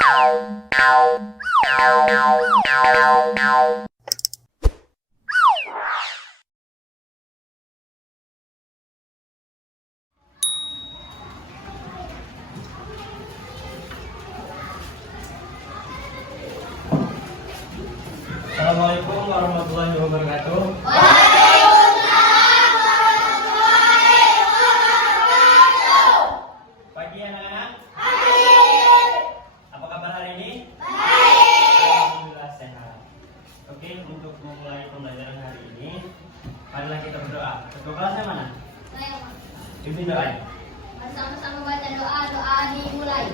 Assalamualaikum warahmatullahi wabarakatuh. Pagi anak-anak. Apa kabar hari ini? Alhamdulillah sehat. Oke, untuk memulai pembelajaran hari ini, marilah kita berdoa. Ketua kelasnya mana? Pimpin doa. Sama-sama baca doa dimulai.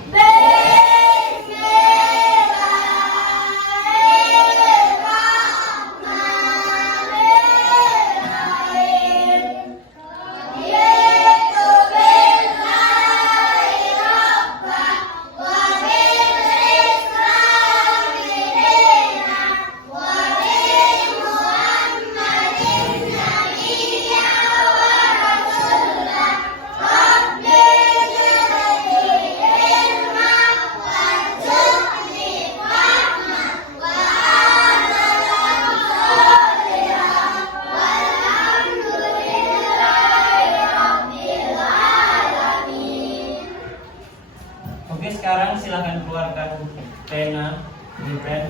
Oke, sekarang silahkan keluarkan pena, pulpen,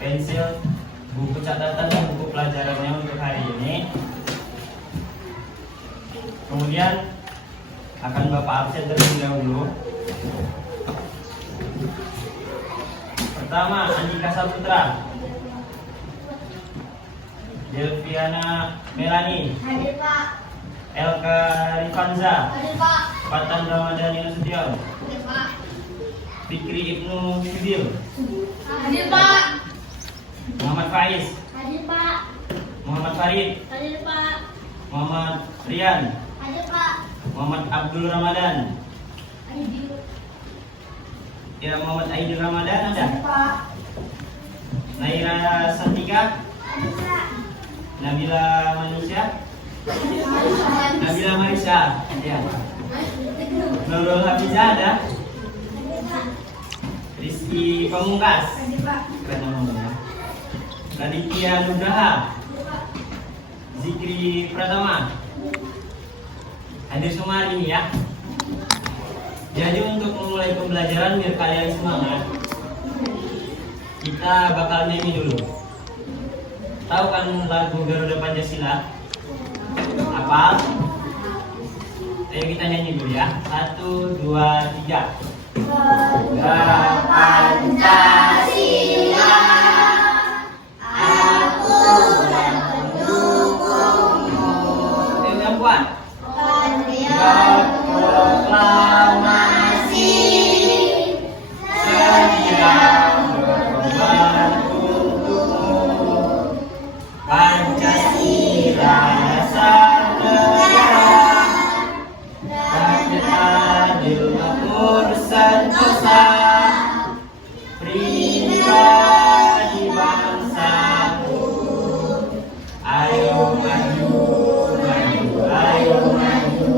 pensil, buku catatan dan buku pelajarannya untuk hari ini. Kemudian akan Bapak absen terlebih dahulu. Pertama, Andika Saputra, Delviana Melani, Hadir Pak. Elka Rifanza, Hadir Pak. Fatan Ramadhani Nasution, Hadir Pak. Fikri Ibnu Fidil, Hadir Pak. Muhammad Faiz, Hadir Pak. Muhammad Farid, Hadir Pak. Muhammad Rian, Hadir Pak. Muhammad Abdul Ramadan, Hadir ya Muhammad Aidil Ramadan ada, Pak. Naira Santika, Hadir Pak. Nabila Manisha, Nabila Manisha, ya. Nurul Hafizah ada, Rizky Pamungkas, Hadir Pak. keren namanya. Raditya Nugraha, Zikri Pratama, hadir semua hari ini ya. Jadi untuk memulai pembelajaran biar kalian semangat, kita bakal nyanyi dulu. Tahu kan lagu Garuda Pancasila? Hafal? Ayo kita nyanyi dulu ya. 1, 2, 3. Garuda Pancasila, aku dan pendukungmu. Yang kuat. Pandian proklamasi, Sedia berkorban untukmu. Pancasila dasar negara, rakyat adil makmur sentosa, pribadi bangsaku. Ayo maju, maju, ayo maju,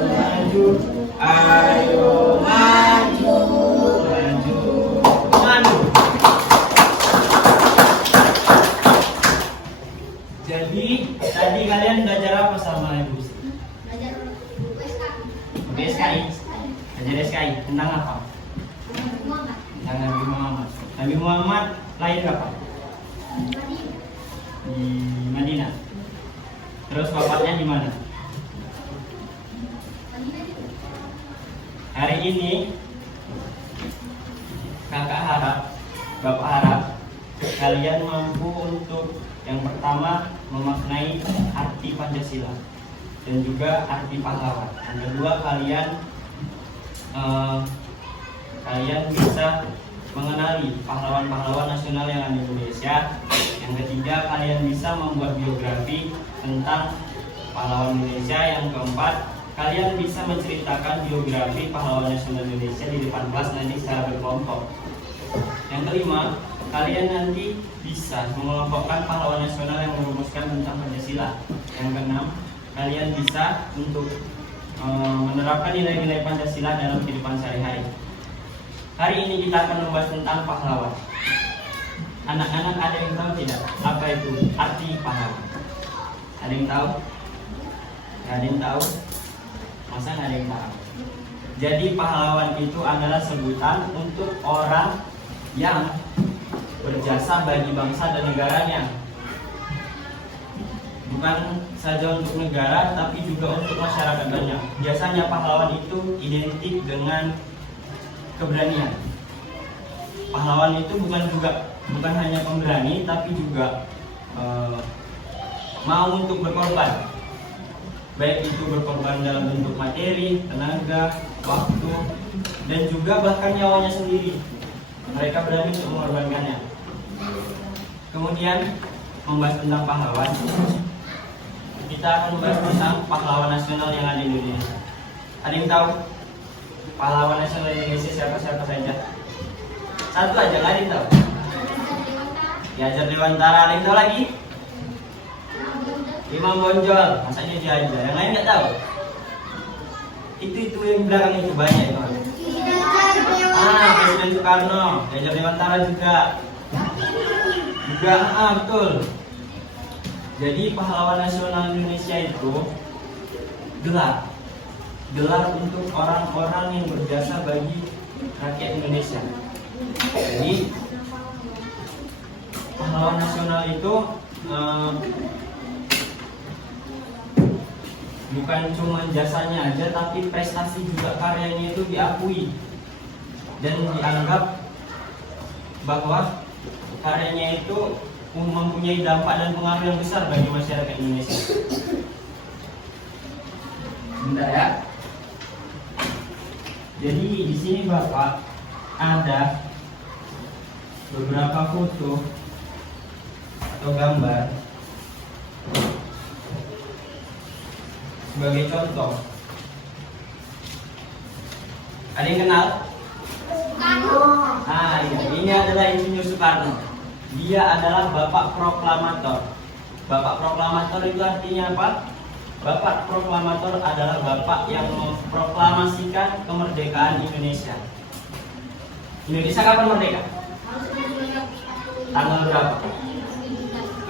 maju, ayo maju, maju, maju. Jadi tadi kalian belajar apa sama Ibu? belajar USK. SKI. Belajar SKI tentang apa? Tentang Nabi Muhammad. Nabi Muhammad lahir kapan? Di Madinah. Terus bapaknya di mana? Hari ini kakak harap, bapak harap kalian mampu untuk yang pertama memaknai arti Pancasila dan juga arti pahlawan. Yang kedua kalian bisa mengenali pahlawan-pahlawan nasional yang ada di Indonesia. Yang ketiga, kalian bisa membuat biografi tentang pahlawan Indonesia. Yang keempat, kalian bisa menceritakan biografi pahlawan nasional Indonesia di depan kelas nanti secara berkelompok. Yang kelima, kalian nanti bisa mengelompokkan pahlawan nasional yang merumuskan tentang Pancasila. Yang keenam, kalian bisa untuk menerapkan nilai-nilai Pancasila dalam kehidupan sehari-hari. Hari ini kita akan membahas tentang pahlawan. Anak-anak ada yang tahu tidak apa itu arti pahlawan? Ada yang tahu? Gak ada yang tahu? Masa nggak ada yang tahu? Jadi pahlawan itu adalah sebutan untuk orang yang berjasa bagi bangsa dan negaranya. Bukan saja untuk negara, tapi juga untuk masyarakat banyak. Biasanya pahlawan itu identik dengan keberanian. Pahlawan itu bukan hanya pemberani, tapi juga mau untuk berkorban. Baik itu berkorban dalam bentuk materi, tenaga, waktu, dan juga bahkan nyawanya sendiri. Mereka berani untuk mengorbankannya. Kemudian membahas tentang pahlawan, kita akan membahas tentang pahlawan nasional yang ada di Indonesia. Ada yang tahu pahlawan nasional Indonesia siapa saja? Satu aja, nggak ada yang tahu. Ki Hajar Dewantara. Ada yang tahu lagi? Imam Bonjol. Masanya dia aja, yang lain nggak tahu. Itu yang belakang itu banyak itu. Presiden Soekarno, Ki Hajar Dewantara juga, betul. Jadi pahlawan nasional Indonesia itu gelar untuk orang-orang yang berjasa bagi rakyat Indonesia. Jadi pahlawan nasional itu bukan cuma jasanya aja, tapi prestasi juga, karyanya itu diakui dan dianggap bahwa karyanya itu mempunyai dampak dan pengaruh yang besar bagi masyarakat Indonesia. Bentar ya. Jadi di sini Bapak ada beberapa foto atau gambar sebagai contoh. Ada yang kenal? Iya. Ini adalah Insinyur Soekarno. Dia adalah Bapak Proklamator. Bapak Proklamator itu artinya apa? Bapak Proklamator adalah Bapak yang memproklamasikan kemerdekaan Indonesia. Indonesia kapan merdeka? Tanggal berapa?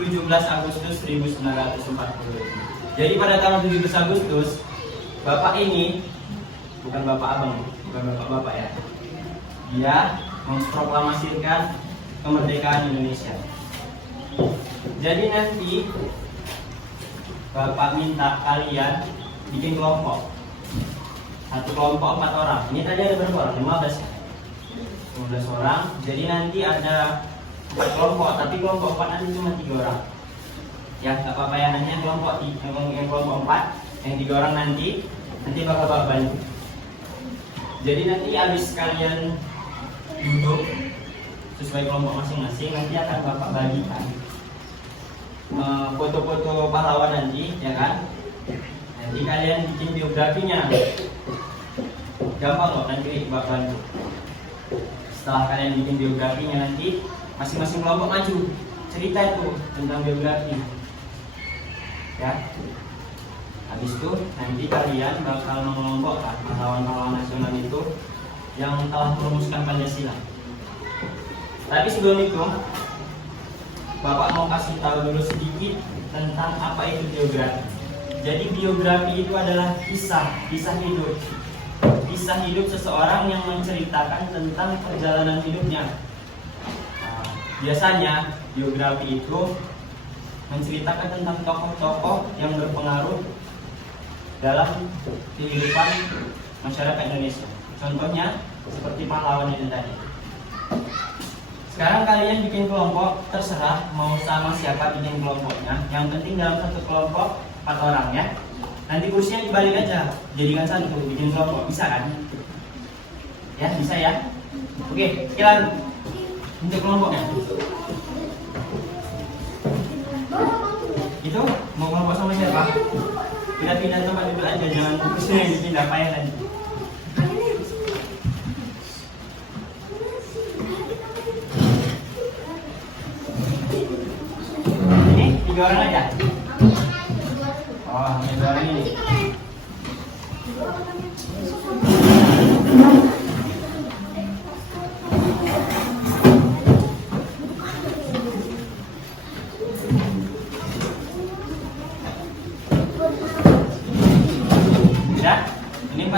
17 Agustus 1945. Jadi pada tanggal 17 Agustus, Bapak ini, bukan Bapak Abang, bukan Bapak-bapak ya, dia memproklamasikan kemerdekaan Indonesia. Jadi nanti Bapak minta kalian bikin kelompok. Satu kelompok 4 orang. Ini tadi ada berapa orang? 15 ya? 15 orang. Jadi nanti ada 4 kelompok, tapi kelompok 4 nanti cuma 3 orang. Ya, nggak apa-apa ya, hanya kelompok 4, yang 3 orang nanti bakal Bapak bantu. Jadi nanti habis kalian duduk sesuai kelompok masing-masing, nanti akan Bapak bagikan foto-foto pahlawan nanti, ya kan? Nanti kalian bikin biografinya. Gampang kok, nanti Bapak bantu. Setelah kalian bikin biografinya, nanti masing-masing kelompok maju cerita itu tentang biografi. Ya. Habis itu nanti kalian bakal mengelompokkan pahlawan-pahlawan nasional itu yang telah merumuskan Pancasila. Tapi sebelum itu, Bapak mau kasih tahu dulu sedikit tentang apa itu biografi. Jadi biografi itu adalah kisah hidup. Kisah hidup seseorang yang menceritakan tentang perjalanan hidupnya. Biasanya biografi itu menceritakan tentang tokoh-tokoh yang berpengaruh dalam kehidupan masyarakat Indonesia. Contohnya seperti pahlawan itu tadi. Sekarang kalian bikin kelompok, terserah mau sama siapa bikin kelompoknya. Yang penting dalam satu kelompok 4 orang ya. Nanti kursinya dibalik aja, jadikan satu, bikin kelompok, bisa kan? Ya, bisa ya. Oke, sekarang untuk kelompoknya. Itu mau kelompok sama siapa? Pindah-pindah tempat duduk aja, jangan kursinya yang dipindah, payah nanti. Ini 3 orang aja. Oh, hanya 2 orang ini.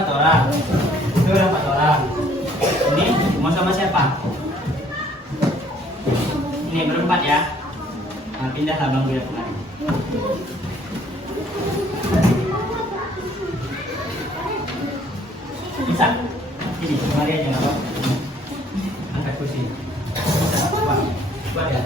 4 orang. Itu udah 4 orang. Ini mau sama siapa? Ini berempat ya. Nah, pindahlah bangku yang kemarin. Bisa? Ini, mari aja nggak apa. Angkat kursi. Bisa? Buat ya.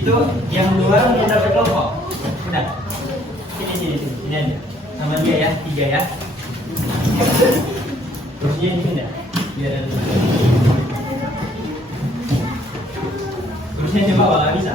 Itu yang 2 udah dapat kelompok. Udah. Sini aja. Sama dia ya, 3 ya. Kursinya di sini ya. Biar ada. Kursinya coba nggak bisa.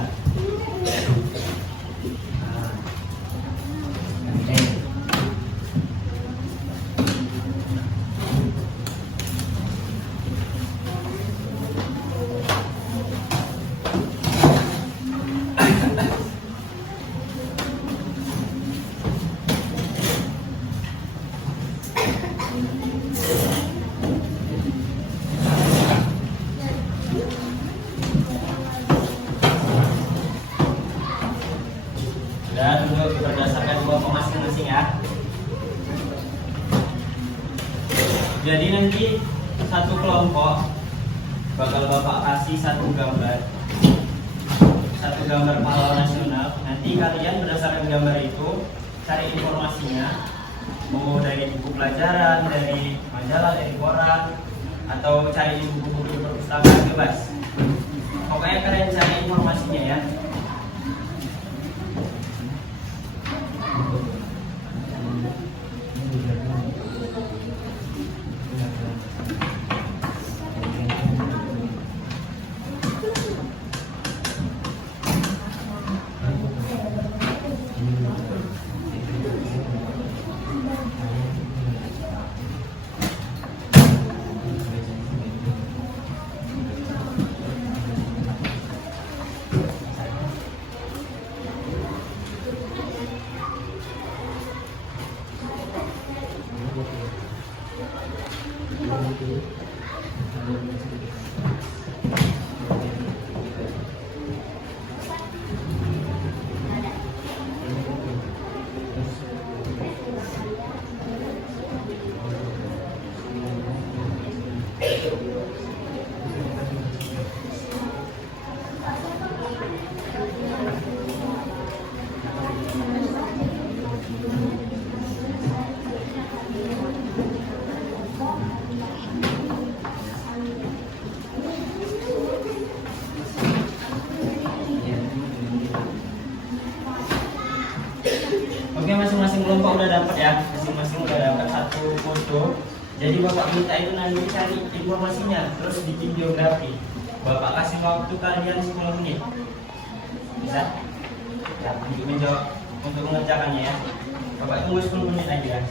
Dan untuk berdasarkan kelompok masing-masing ya. Jadi nanti satu kelompok bakal Bapak kasih satu gambar pahlawan nasional. Nanti kalian berdasarkan gambar itu cari informasinya, mau dari buku pelajaran, dari majalah, dari koran, atau cari di buku-buku perpustakaan, bebas. Pokoknya kalian cari informasinya ya. Oke, masing-masing kelompok udah dapat ya, masing-masing udah dapat satu foto. Jadi Bapak minta itu nanti cari informasinya, terus bikin biografi. Bapak kasih waktu kalian 10 menit. Bisa? Ya, untuk mengerjakannya ya. Bapak tunggu 10 menit aja ya.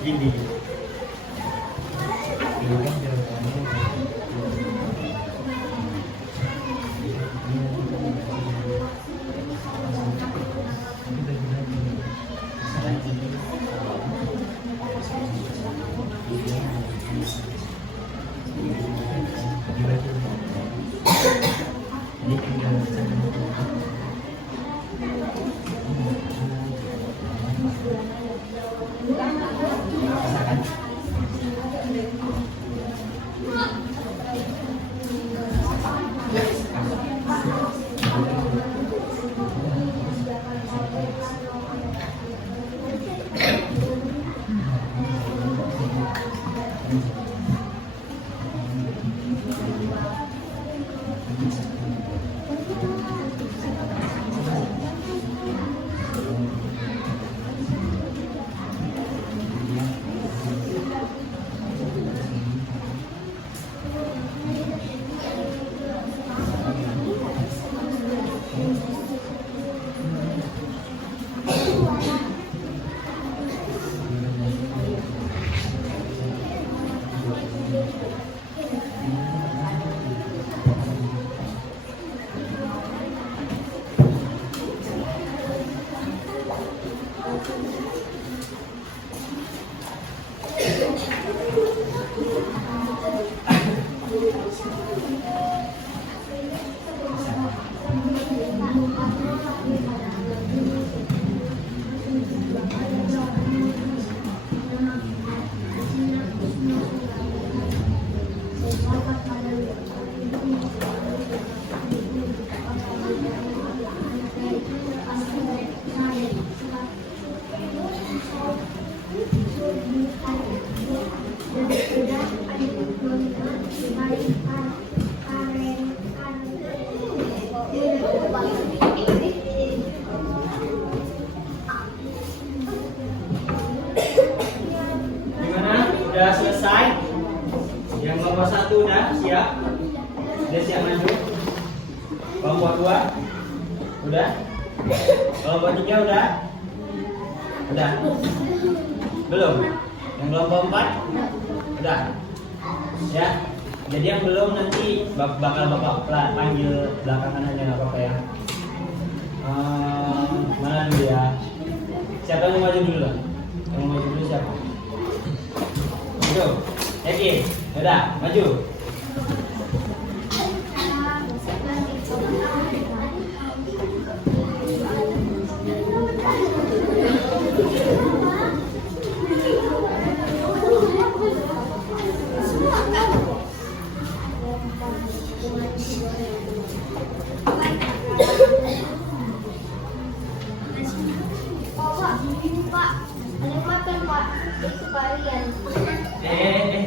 Gini. udah selesai. Yang nomor 1 udah siap. Udah siap maju. Kelompok 2 udah. Kelompok 3 udah. Udah. Belum. Yang kelompok 4 udah. Ya. Jadi yang belum nanti bakal Bapak panggil belakangan aja, nggak apa-apa ya. Mana dulu ya? Siapa yang mau maju dulu? Yang mau maju dulu siapa? Maju. Eki, udah maju.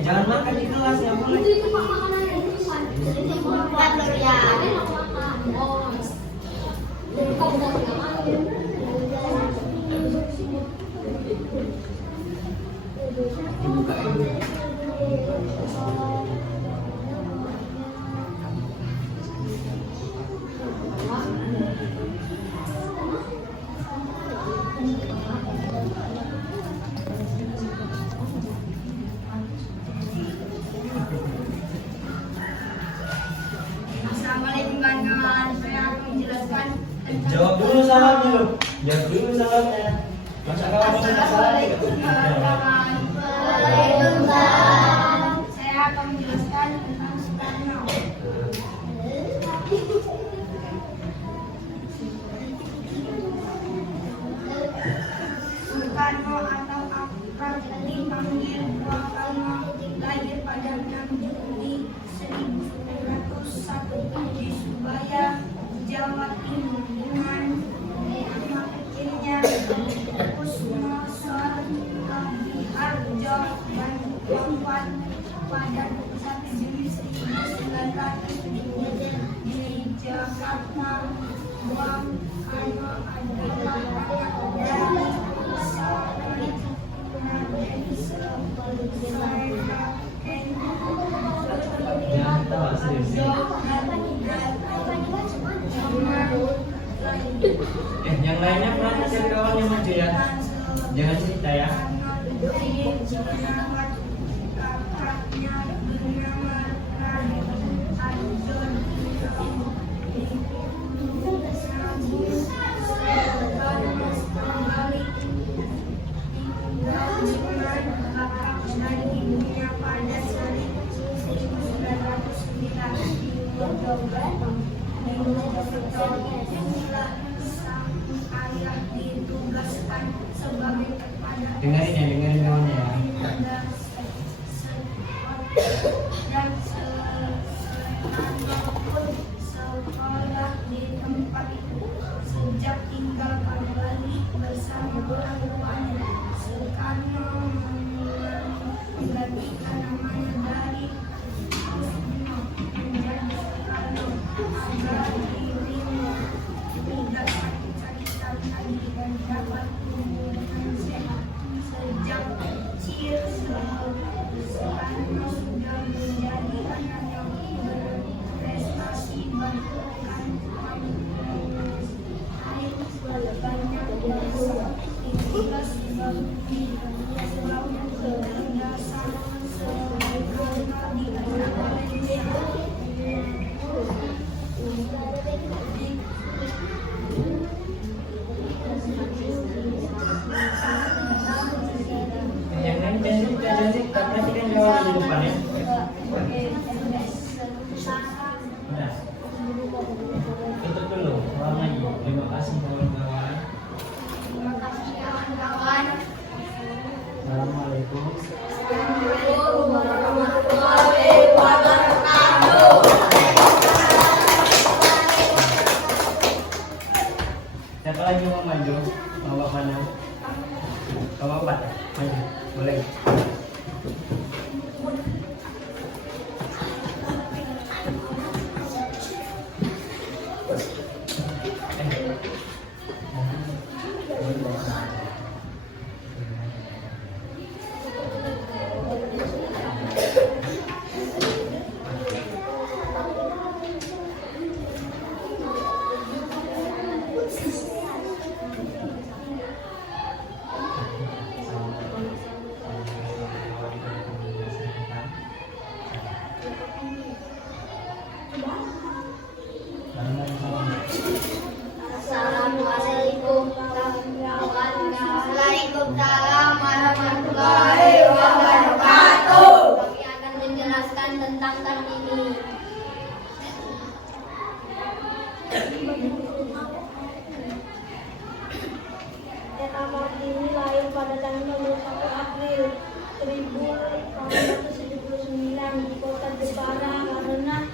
Jangan makan di kelas, nggak boleh. Itu Pak makanannya itu ya. Assalamualaikum kawan-kawan, saya akan menjelaskan Jawab dulu salamnya loh. Jawab dulu salamnya. Masa kawan Assalamualaikum kawan-kawan. Waalaikumsalam. Saya akan menjelaskan tentang Soekarno. Soekarno atau akrab dipanggil Bung Karno lahir pada 6 Juni 1901 di Surabaya, Jawa Timur dengan nama kecilnya Kusmo Sorkabiharjo dan wafat pada 1 Juli 1900 di Jakarta. Bung Karno adalah anak dari seorang yang lainnya perhatikan kawan yang maju ya. Jangan cerita ya. Ayah ditugaskan sebagai kepada Dengerin kawannya ya. dan pun sekolah di tempat itu. Sejak tinggal kembali bersama orang tuanya, Soekarno menggantikan namanya dari Kusmo menjadi Soekarno agar dirinya tidak sakit-sakitan lagi dan dapat tumbuhan sehat. Sejak kecil Soekarno sudah menjadi anak yang berprestasi, bahkan banyak itulah sebabnya berdasar Soekarno dikenal Malaysia. Yang lain jangan cerita, perhatikan kawan di depan ya. Udah. Tutup dulu. Ulang lagi. Terima kasih kawan-kawan. Terima kasih kawan-kawan. Assalamualaikum. Assalamualaikum warahmatullahi wabarakatuh. Siapa lagi mau maju? Kelompok mana? Kelompok 4 ya? Maju. Boleh. tentang Kartini. Era Kartini lahir pada tanggal 21 April 1879 di kota Jepara. Karena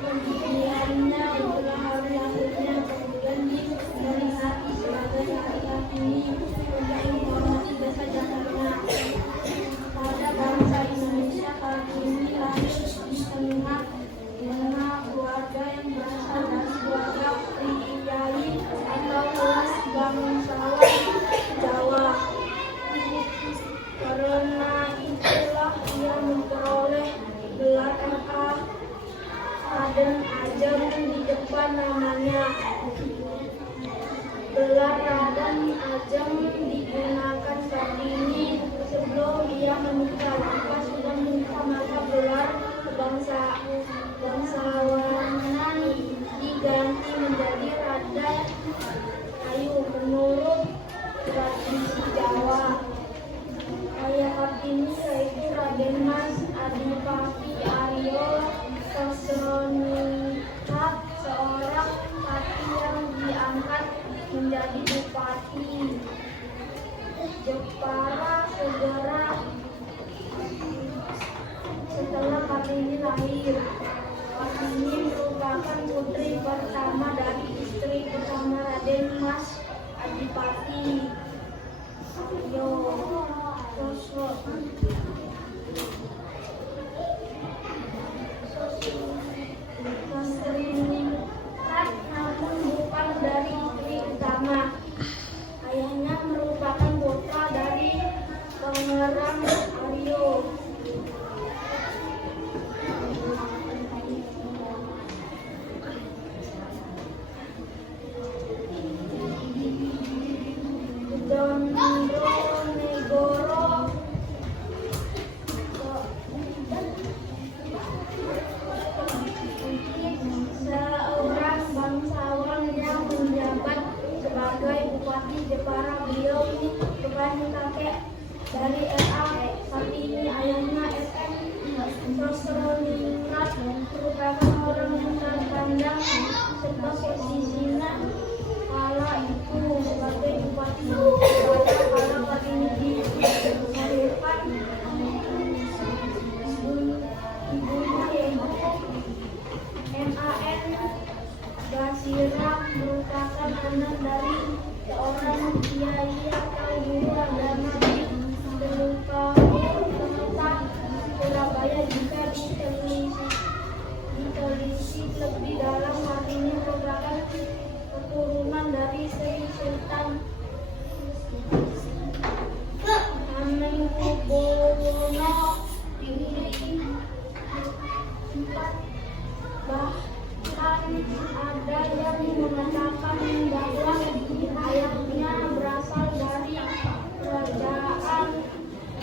pilihannya itulah hari lahirnya, kemudian dari hati sebagai hari Kartini untuk menghormati jasa jasanya pada bangsa Indonesia. Kartini lahir di tengah keluarga yang berasal dari keluarga priai atau kelas bangsawan Jawa. Karena itulah ia memperoleh gelar MA Raden Ajeng di depan namanya. Gelar Raden Ajeng digunakan Kartini sebelum ia menikah. Jika sudah menikah maka gelar bangsawanan diganti menjadi Raden Ayu menurut tradisi Jawa. Ayah Kartini yaitu Raden Mas Adipati Aryo Sosroningrat, seorang pati yang diangkat menjadi bupati Jepara setelah Kartini lahir. Kartini merupakan putri pertama dari istri pertama Raden Mas Adipati Aryo Sosroningrat, namun bukan dari istri utama. Ayahnya merupakan putra dari Pangeran Aryo. Negoro seorang bangsawan yang menjabat sebagai bupati Jepara. Beliau ini merupakan kakek dari R.A. Kartini. Ayahnya S.M. Sosroningrat merupakan orang yang terpandang serta posisinya kala itu sebagai bupati Jepara. Kala Kartini dilahirkan, ibunya yaitu M.A.N. Gasira merupakan anak dari seorang kiai atau guru agama di Telukahur, Surabaya. Jika diteliti lebih dalam, Kartini merupakan keturunan dari Sri Sultan Hamengkubuwono IV. Bahkan ada yang mengatakan bahwa ayahnya berasal dari kerajaan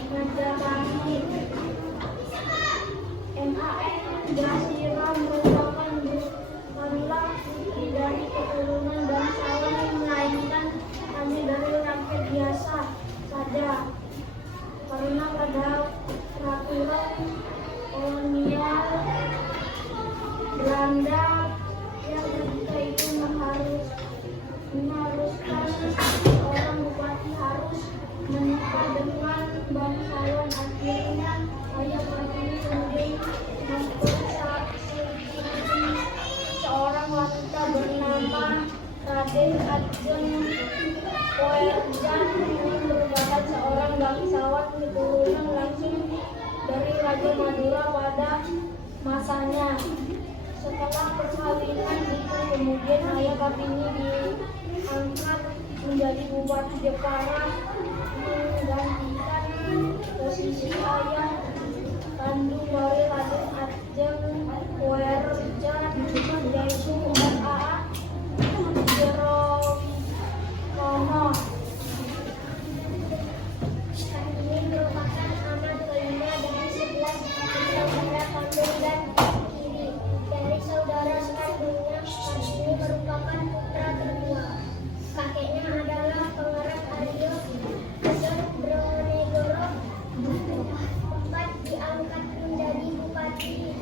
Majapahit. M.A.N. Gasira merupakan bukanlah putri dari keturunan bangsawan, melainkan hanya dari rakyat biasa saja. Karena pada peraturan kolonial Belanda yang ketika itu mengharuskan seorang bupati harus menikah dengan bangsawan. Akhirnya ayah Kartini kemudian mempersatukan seorang wanita bernama Raden Ajeng Koerjan. Ini merupakan seorang bangsawan keturunan langsung dari Raja Madura pada masanya. Setelah perkawinan itu kemudian ayah Kartini diangkat menjadi bupati Jepara, menggantikan posisi ayah kandung dari Raden Ajeng Koerjan, yaitu R.A. Surowibono. Kartini merupakan anak kelima dari 11 saudara kandung dan kiri. Dari saudara kandungnya, Kartini merupakan putra kedua. Kakeknya adalah Pangeran Aryo Sosroningrat, sempat diangkat menjadi bupati.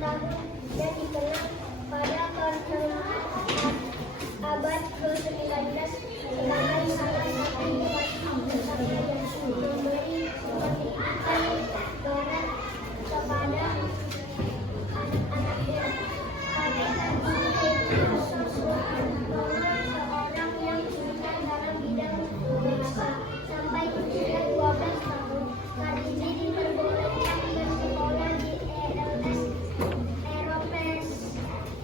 tahun dan dikenal pada pertengahan abad ke-19 sebagai salah satu tempat wisata yang memberi pendidikan barat kepada anak-anaknya. Pada tahun itu, Soeharto seorang yang pintar dalam bidang bahasa. Sampai usia 12 tahun, Kartini diperbolehkan bersekolah di ELS Europees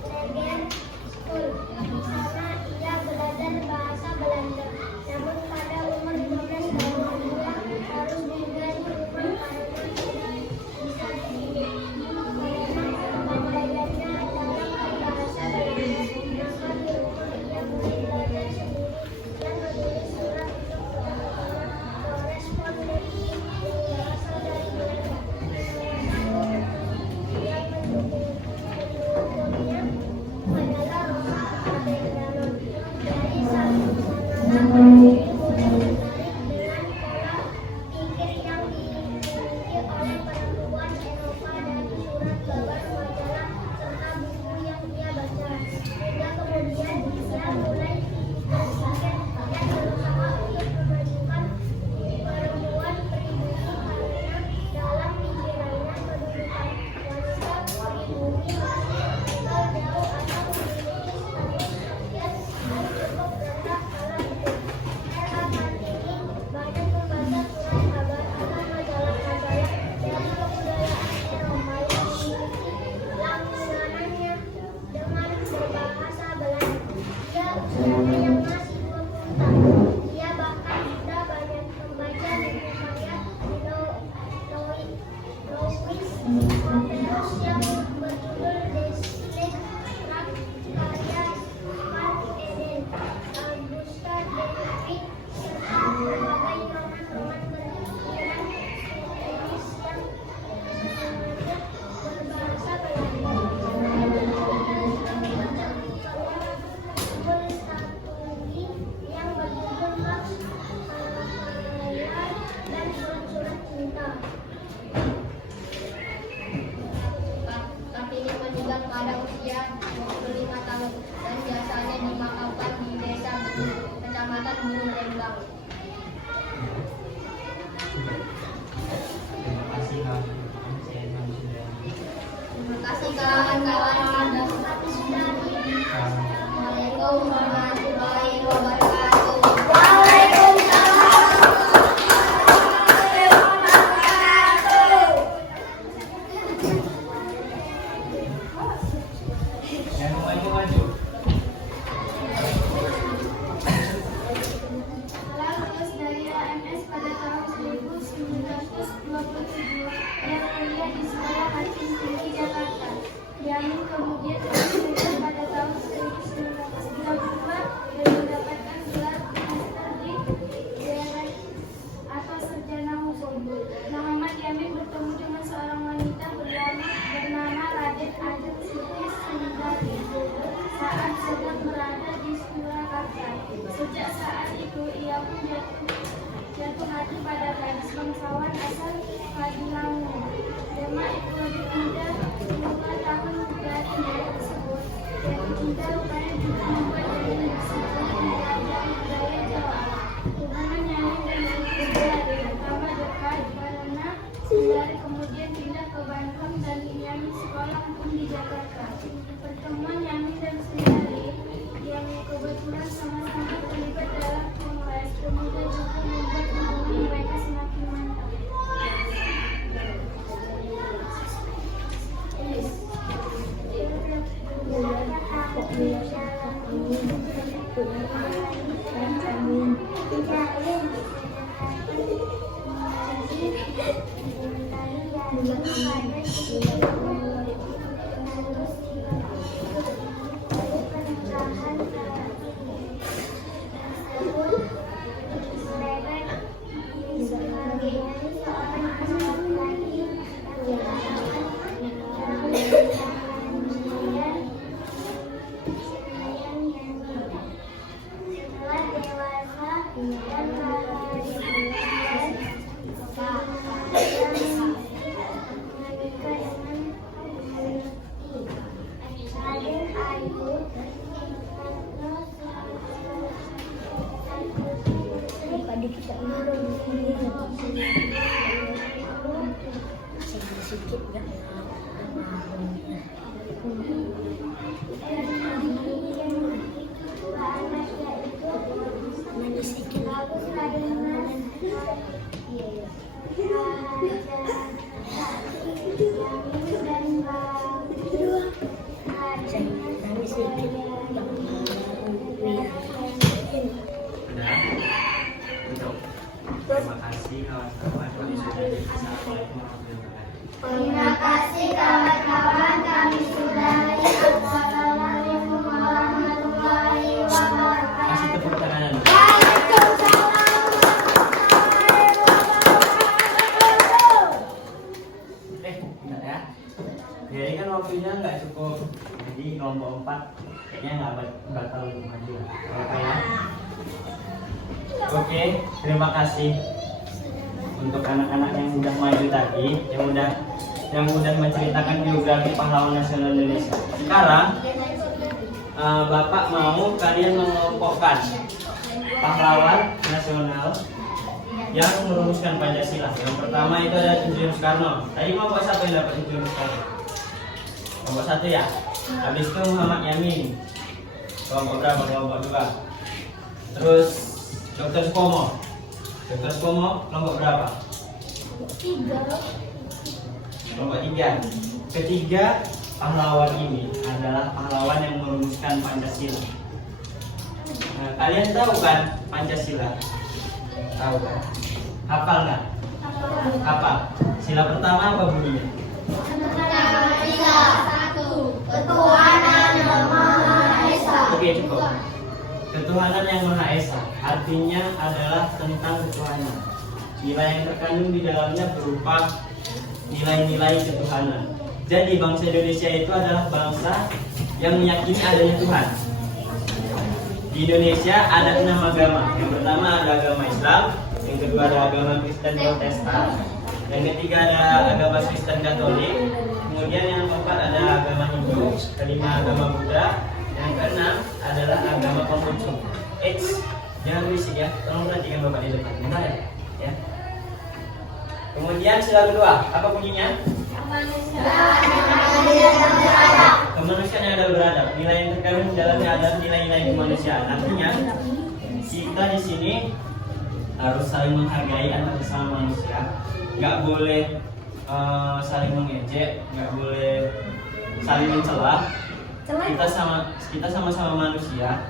Leger School. Di sana ia belajar bahasa Belanda. Namun pada umur 12 tahun ia harus diganti rumah karena tidak bisa karena kepandaiannya dalam bahasa Belanda. Maka di rumah ia mulai belajar sendiri dan menulis surat untuk kedatangan korespondensi yang berasal dari Belanda. Yang mendukungnya adalah Rosa Abendanon. Dari sana dia mulai tertarik dengan pola pikir yang dimiliki oleh perempuan Eropa dari surat kabar majalah serta buku yang dia baca. Hingga kemudian dia mulai berpikir dan berusaha untuk memajukan perempuan pribumi karena dalam pikirannya kedudukan wanita pribumi masih tinggal jauh atau memiliki status sosial yang cukup rendah kala itu. R.A. Kartini banyak membaca surat kabar atau majalah-majalah dari kebudayaan Eropa yang dimiliki langganannya dengan berbahasa Belanda. Dia usianya yang masih 20 tahun. Dia bahkan sudah banyak membaca buku karya Louis Paperos yang berjudul Descent Trap karya Mark Eden, Augusta David, serta berbagai roman-roman berpikiran satiris yang semuanya berbahasa Belanda. Bulstatuli yang berjudul Max Havelaar dan Surat-surat Cinta. Kartini meninggal pada usia 25 tahun dan jasadnya dimakamkan di Desa Betul, Kecamatan Gunung Lembang. Terima kasih kawan-kawan. Saya Imam Suryani. Terima kasih kawan-kawan yang sudah Assalamualaikum warahmatullahi wabarakatuh. Yang maju-maju. Setelah lulus dari AMS pada tahun 1927 dan kuliah di Sekolah Hakim Tinggi Jakarta. Yamin kemudian berkuliah pada tahun 1992 dan mendapatkan gelar Master Degree atau Sarjana Hukum. Muhammad Yamin bertemu dengan seorang wanita bernama Raden Ajeng Siti Sundari saat sedang berada di Surakarta. Sejak saat itu ia pun jatuh hati pada gadis bangsawan asal Kadilangu. Demak Ekuadik muda 5 tahun dari dia tersebut. Jatuh cinta rupanya juga membuat Yamin bersemangat mempelajari budaya Jawa. Hubungan Yamin dan Sundari pertama dekat karena Sundari kemudian pindah ke Bandung dan Yamin sekolah hukum di Jakarta. Pertemuan Yamin dan Sundari yang kebetulan sama-sama terlibat dalam kongres kemudian juga membuat hubungan mereka semakin mantap. Setelah dewasa dan menikah dengan Sudah? Untuk. Terima kasih kawan-kawan. Kami sudah jadi. Assalamualaikum warahmatullahi wabarakatuh. Terima kasih kawan-kawan, kami sudahi. Assalamualaikum warahmatullahi wabarakatuh. Kasih tepuk tangan. Bentar ya. Jadi kan waktunya nggak cukup. Jadi kelompok 4 kayaknya nggak bakal maju. Oke ya. Oke, terima kasih untuk anak-anak yang sudah maju tadi, yang sudah menceritakan biografi pahlawan nasional Indonesia. Sekarang Bapak mau kalian mengelompokkan pahlawan nasional yang merumuskan Pancasila. Yang pertama itu ada Insinyur Soekarno. Tadi kelompok 1 yang dapat Insinyur Soekarno. Kelompok 1 ya. Habis itu Muhammad Yamin. Kelompok berapa? Kelompok 2. Terus Dr. Supomo. Dr. Supomo kelompok berapa? 3. Kelompok 3. Ketiga pahlawan ini adalah pahlawan yang merumuskan Pancasila. Nah, kalian tahu kan Pancasila? Tahu kan? Hafal nggak? Hafal. Sila pertama apa bunyinya? Ketuhanan Yang Maha Esa. Oke, cukup. Ketuhanan yang Maha Esa artinya adalah tentang ketuhanan. Nilai yang terkandung di dalamnya berupa nilai-nilai ketuhanan. Jadi bangsa Indonesia itu adalah bangsa yang meyakini adanya Tuhan. Di Indonesia ada 6 agama. Yang pertama ada agama Islam, yang kedua ada agama Kristen Protestan, yang ketiga ada agama Kristen Katolik, kemudian yang keempat ada agama Hindu, kelima agama Buddha, yang keenam adalah agama Konghucu. Jangan berisik ya, tolong perhatikan Bapak di depan. Bentar ya. Kemudian sila kedua, apa bunyinya? Kemanusiaan yang ada beradab. Nilai yang terkandung di dalamnya adalah nilai-nilai kemanusiaan. Artinya kita di sini harus saling menghargai antar sesama manusia. Nggak boleh saling mengejek, nggak boleh saling mencela. Kita sama-sama manusia.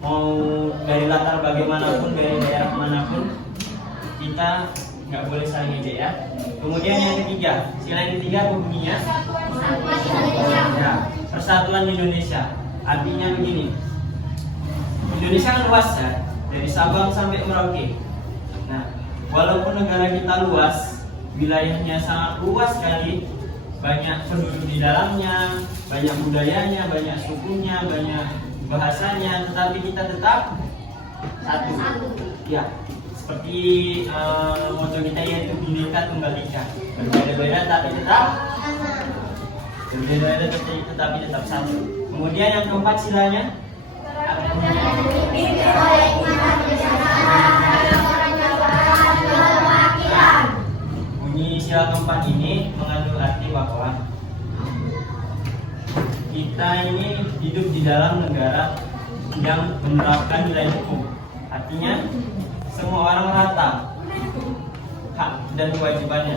Mau dari latar bagaimanapun, dari daerah manapun, kita nggak boleh saling ejek ya. Kemudian yang ketiga, sila yang ketiga bunyinya ya, Persatuan Indonesia. Artinya begini, Indonesia kan luas ya, dari Sabang sampai Merauke. Nah, walaupun negara kita luas, wilayahnya sangat luas sekali, banyak penduduk di dalamnya, banyak budayanya, banyak sukunya, banyak bahasanya, tetapi kita tetap satu. Ya, seperti moto kita yaitu Bhinneka Tunggal Ika. Berbeda-beda tapi tetap berbeda-beda tetapi tetap satu. Kemudian yang keempat silanya bunyi sila keempat ini mengandung arti bahwa kita ini hidup di dalam negara yang menerapkan nilai hukum. Artinya semua orang rata hak dan kewajibannya.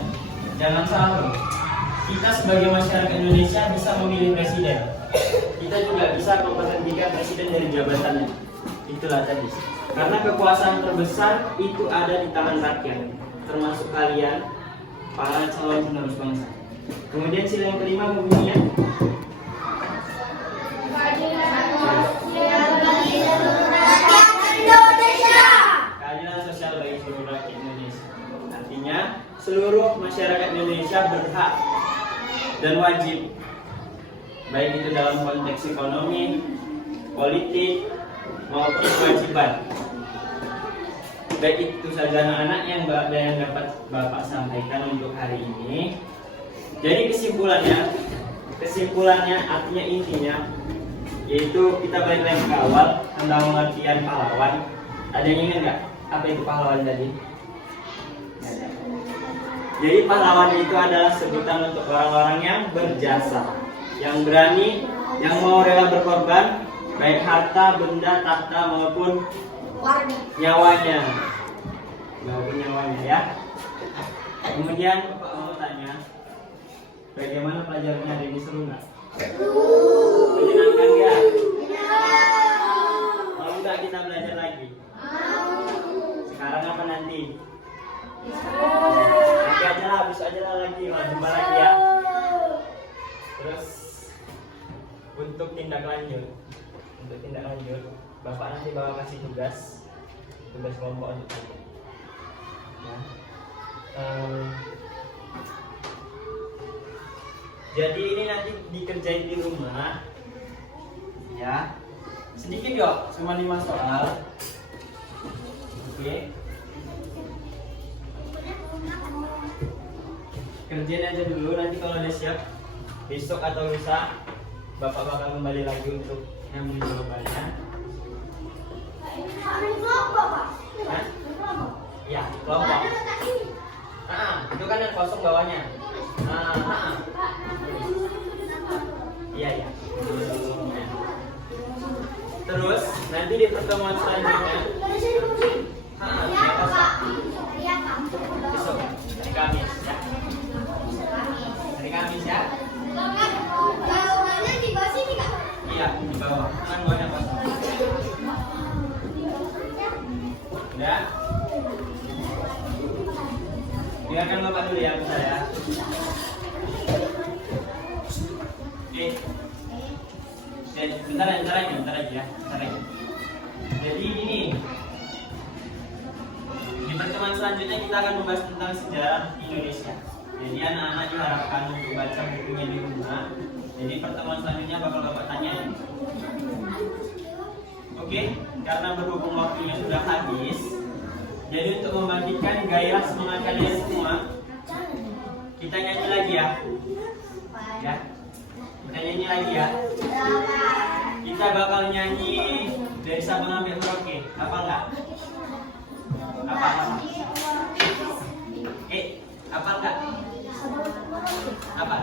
Jangan salah, kita sebagai masyarakat Indonesia bisa memilih presiden. Kita juga bisa memberhentikan presiden dari jabatannya. Itulah tadi. Karena kekuasaan terbesar itu ada di tangan rakyat, termasuk kalian, para calon penerus bangsa. Kemudian sila yang kelima bunyinya keadilan sosial bagi seluruh rakyat Indonesia. Artinya seluruh masyarakat Indonesia berhak dan wajib, baik itu dalam konteks ekonomi, politik, maupun kewajiban. Baik itu saja anak-anak yang dapat Bapak sampaikan untuk hari ini. Jadi kesimpulannya artinya intinya yaitu kita balik lagi ke awal tentang pengertian pahlawan. Ada yang ingat nggak apa itu pahlawan tadi? Jadi pahlawan itu adalah sebutan untuk orang-orang yang berjasa, yang berani, yang mau rela berkorban, baik harta, benda, tahta maupun nyawanya ya. Kemudian Bapak mau tanya, bagaimana pelajarannya hari ini, seru nggak? Menyenangkan nggak? Mau nggak kita belajar lagi? Sekarang apa nanti? Nanti aja lah, habis aja lah lagi, jumpa lagi ya. Terus untuk tindak lanjut, Bapak nanti bakal kasih tugas kelompok untuk kalian. Ya. Jadi ini nanti dikerjain di rumah, ya. Sedikit yuk, cuma 5 soal. Oke. Kerjain aja dulu, nanti kalau udah siap besok atau lusa Bapak bakal kembali lagi untuk ngambil jawabannya. Hah? Iya, kelompok. Itu kan yang kosong bawahnya. Iya. Terus nanti di pertemuan selanjutnya. Besok hari Kamis ya. Hari Kamis ya. Iya, di bawah. Kan bawahnya kosong. Udah. Biarkan Bapak dulu ya, bentar ya. Oke. Bentar aja ya. Jadi gini. Di pertemuan selanjutnya kita akan membahas tentang sejarah Indonesia. Jadi anak-anak diharapkan untuk baca bukunya di rumah. Jadi pertemuan selanjutnya bakal Bapak tanya. Oke, karena berhubung waktunya sudah habis, jadi untuk membagikan gairah semangat kalian semua, kita nyanyi lagi ya. Ya, kita nyanyi lagi ya. Kita bakal nyanyi dari Sabang sampai Merauke. Apa enggak? Apa? Apa enggak? Apa?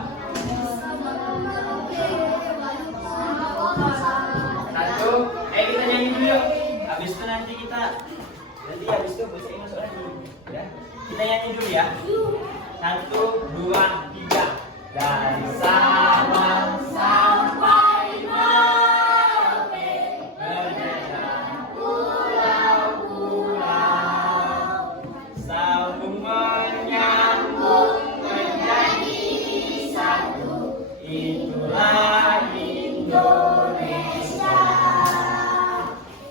Satu. Kita nyanyi dulu yuk. Habis itu nanti habis itu bahasa Inggris lagi. Ya. Kita nyanyi dulu ya. 1, 2, 3. Dari Sabang sampai Merauke, berjalan pulau-pulau, sambung menyambung menjadi satu. Itulah Indonesia.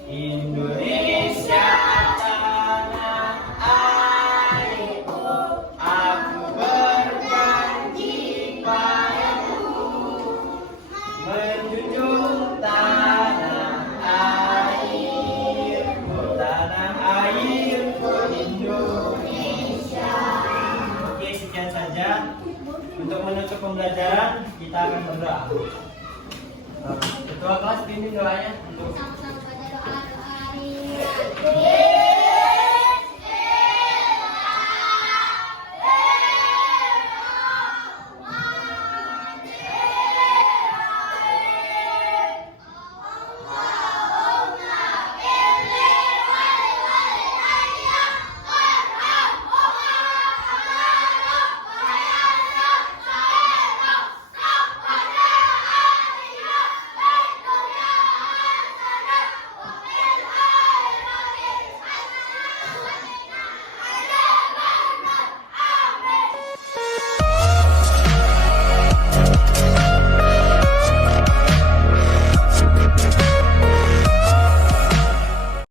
Indonesia tanah airku, aku berjanji padamu menjunjung tanah airku Indonesia. Oke, sekian saja. Untuk menutup pembelajaran kita akan berdoa. Ketua kelas pimpin doanya untuk Sama-sama pada doa hari